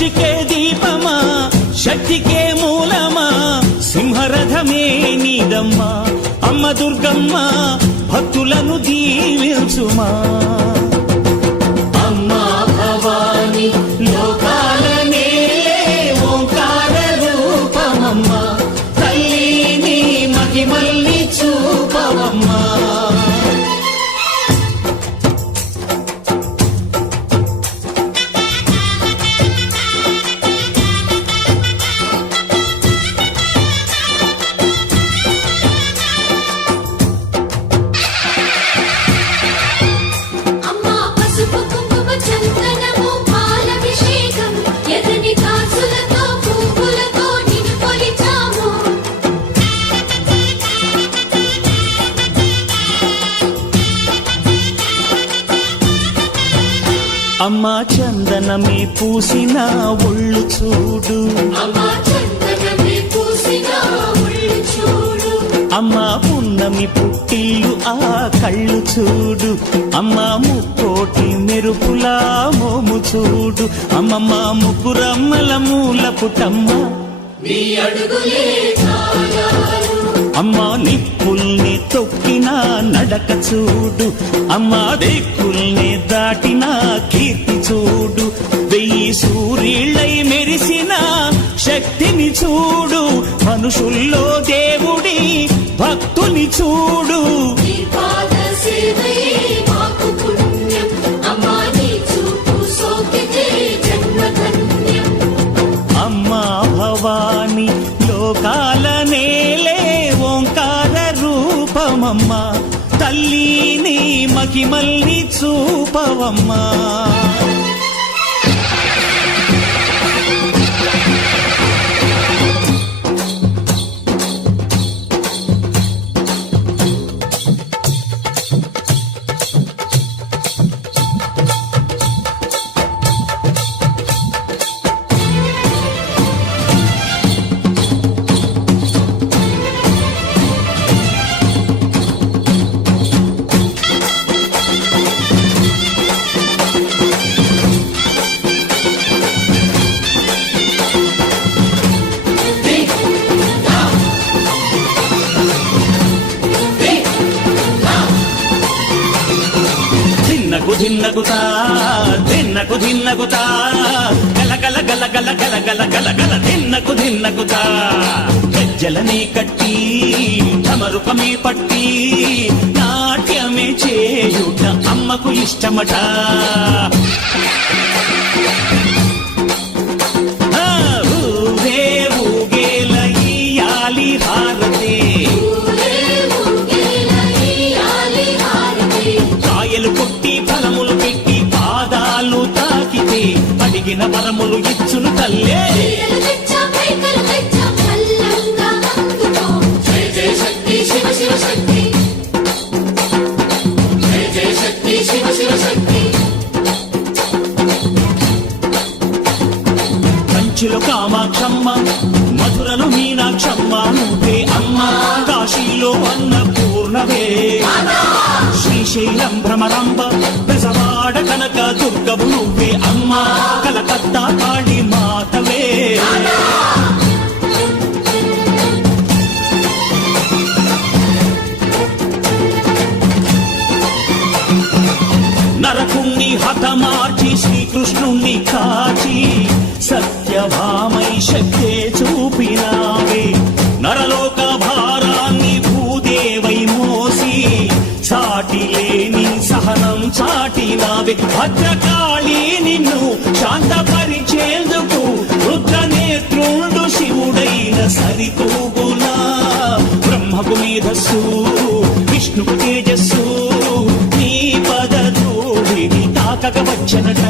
సృష్టికే దీపమా శక్తికే మూలమా సింహరథమే నీదమ్మా అమ్మ దుర్గమ్మ భక్తులను దీవించుమా అమ్మా భవాని లోకాల నేలే ఓంకార రూపమమ్మా తల్లిని మహిమల్ని చూపవమ్మా అమ్మా చందనమే పూసిన ఒళ్ళు చూడు అమ్మా పున్నమి పుట్టిల్లు ఆ కళ్ళు చూడు అమ్మా ముక్కోటి మెరుపులా మోము చూడు అమ్మమ్మ ముగ్గురమ్మల మూల పుటమ్మ అమ్మా నిప్పుల్ని తొక్కిన నడక చూడు అమ్మా దిక్కుల్ని దాటిన కీర్తి చూడు 1000 సూర్యుళ్ళై మెరిసిన శక్తిని చూడు మనుషుల్లో దేవుడి భక్తుని చూడు అమ్మా భవాని లోకాల నేలే ఓంకార రూపమమ్మా తల్లిని మహిమల్ని చూపవమ్మా ధిన్నగుతా ధిన్నకు ధిన్నగుతా గల గల గల గల గల గల గల గల ధిన్నగుతా గజ్జలనే కట్టి ధమరుకమే పట్టి నాట్యమే చేయుట అమ్మకు ఇష్టమట ఊరే ఊగేల ఇయ్యాలి హారతే కాయలు కొట్టి ఫలములు పెట్టి పాదాలు తాకితే అడిగిన వరములు ఇచ్చును తల్లే కంచిలో కామాక్షమ్మ మధురలో మీనాక్షమ్మ నువ్వే అమ్మ కాశీలో అన్నపూర్ణవే శ్రీశైలం భ్రమరాంబ బెజవాడ కనక దుర్గవు నువ్వే అమ్మ కలకత్తా కాళీ మాతవే నరకుణ్ణి హతమార్చి శ్రీకృష్ణుణ్ణి కాచి సత్యభామై శక్తే చూపినావే నరలోక భారాన్ని భూదేవై మోసి సాటి లేని సహనం చాటినావే భద్రకాళి నిన్ను శాంతపరిచేందుకు రుద్రనేత్రుండు శివుడైన సరితూగునా బ్రహ్మకు మేధస్సు విష్ణుకు తేజస్సు నీ పదధూళిని తాకక వచ్చనట